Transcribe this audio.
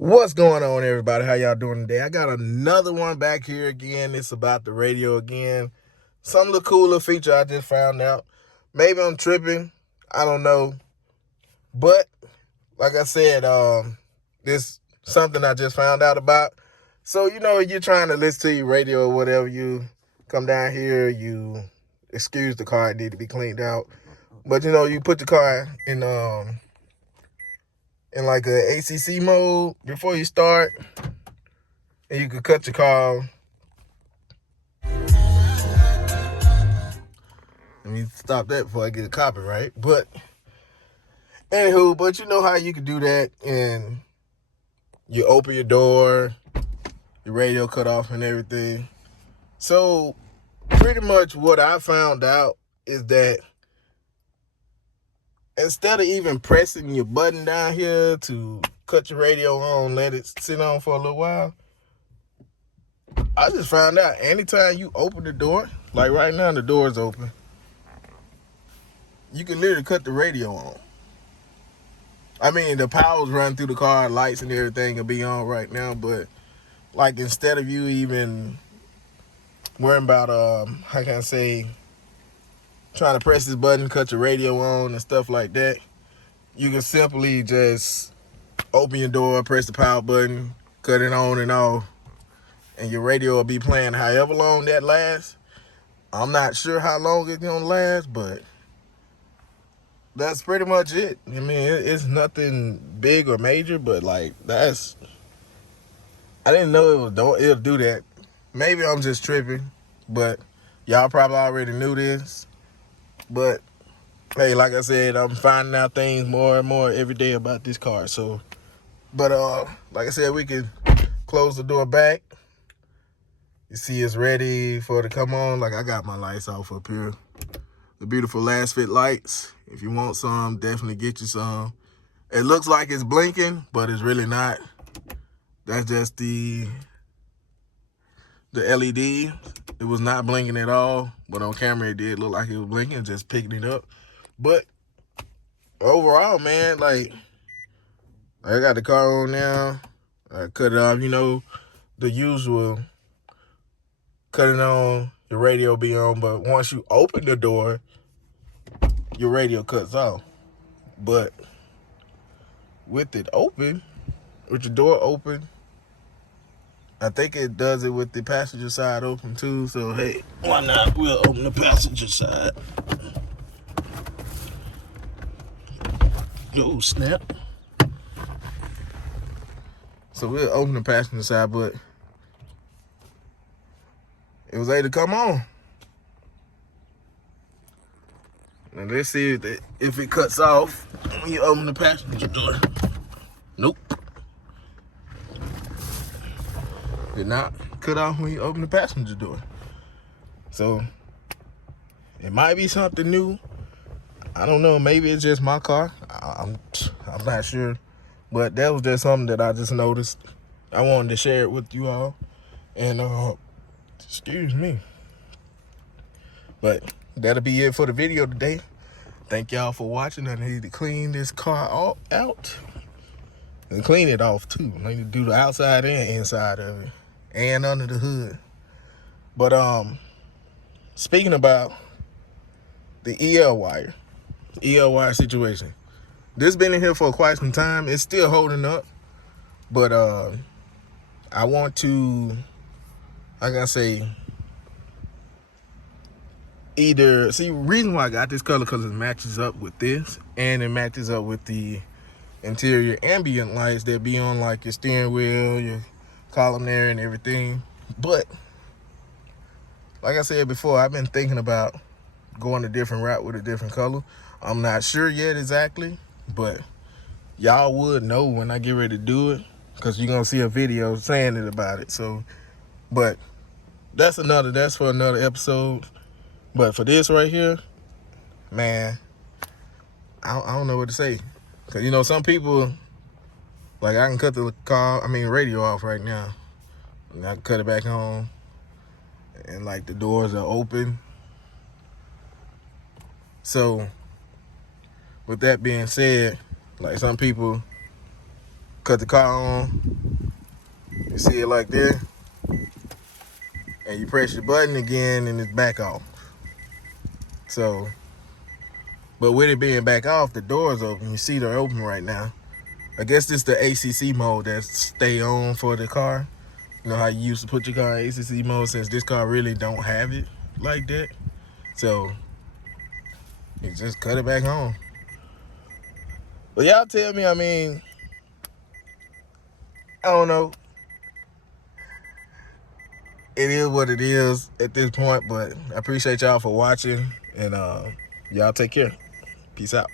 What's going on, everybody? How y'all doing today? I got another one back here again. It's about the radio again. Some little cooler feature I just found out. Maybe I'm tripping. I don't know. But like I said, this something I just found out about. So, you're trying to listen to your radio or whatever. You come down here, you excuse the car, it need to be cleaned out. But you put the car in like a ACC mode before you start, and you can cut your car. Let me stop that before I get a copyright. But anywho, you know how you can do that, and you open your door, your radio cut off and everything. So pretty much what I found out is that instead of even pressing your button down here to cut your radio on, let it sit on for a little while, I just found out anytime you open the door, like right now the door is open, you can literally cut the radio on. I mean, the power's running through the car, lights and everything will be on right now, but like instead of you even worrying about, how can I say, trying to press this button, cut your radio on and stuff like that, you can simply just open your door, press the power button, cut it on and off, and your radio will be playing however long that lasts. I'm not sure how long it's gonna last, but that's pretty much it. I mean, it's nothing big or major, but like I didn't know it'll do that. Maybe I'm just tripping, but y'all probably already knew this. But hey, like I said, I'm finding out things more and more every day about this car. So, but like I said, we can close the door back. You see, it's ready for it to come on. Like I got my lights off up here. The beautiful last fit lights. If you want some, definitely get you some. It looks like it's blinking, but it's really not. That's just the LED. It was not blinking at all, but on camera it did look like it was blinking, just picking it up. But overall, man, like I got the car on now. I cut it off, the usual. Cut it on, your radio be on, but once you open the door, your radio cuts off. But with it open, with your door open, I think it does it with the passenger side open too. So hey, why not? We'll open the passenger side. Yo, snap. So we'll open the passenger side, but it was able to come on. Now let's see if it cuts off when you open the passenger door. Nope. Did not cut off when you open the passenger door. So it might be something new. I don't know. Maybe it's just my car. I'm not sure. But that was just something that I just noticed. I wanted to share it with you all. And excuse me. But that'll be it for the video today. Thank y'all for watching. I need to clean this car all out. And clean it off too. I need to do the outside and inside of it. And under the hood. But speaking about the EL wire situation. This been in here for quite some time. It's still holding up. But I want to, like I say, either see, reason why I got this color because it matches up with this, and it matches up with the interior ambient lights that be on like your steering wheel, your column there and everything. But like I said before, I've been thinking about going a different route with a different color. I'm not sure yet exactly, but y'all would know when I get ready to do it, because you're gonna see a video saying it about it. So, but that's for another episode. But for this right here, man, I don't know what to say. Because, some people, like I can cut the radio off right now. And I can cut it back on. And like the doors are open. So, with that being said, like some people cut the car on. You see it like this. And you press your button again and it's back off. So, but with it being back off, the door's open. You see they're open right now. I guess this is the ACC mode that stay on for the car. You know how you used to put your car in ACC mode, since this car really don't have it like that. So, you just cut it back on. But y'all tell me, I mean, I don't know. It is what it is at this point, but I appreciate y'all for watching, and y'all take care. Peace out.